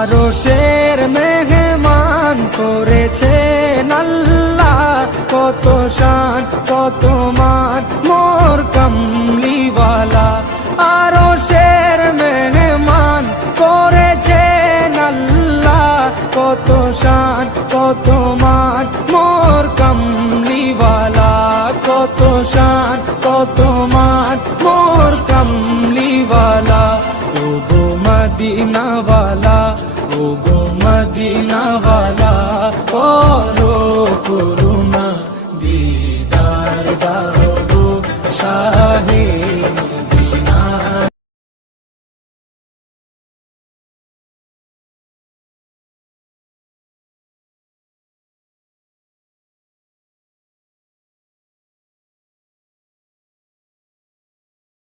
আরশের মেহমান করেছেন আল্লাহ, কত শান কত মান মোর কামলিওয়ালা। আরশের মেহমান করেছেন আল্লাহ, কত শান কত মান মোর কামলিওয়ালা, কত শান কত মান মোর কামলিওয়ালা। ও গো মদিনাওয়ালা, ও গো মদিনাওয়ালা, করো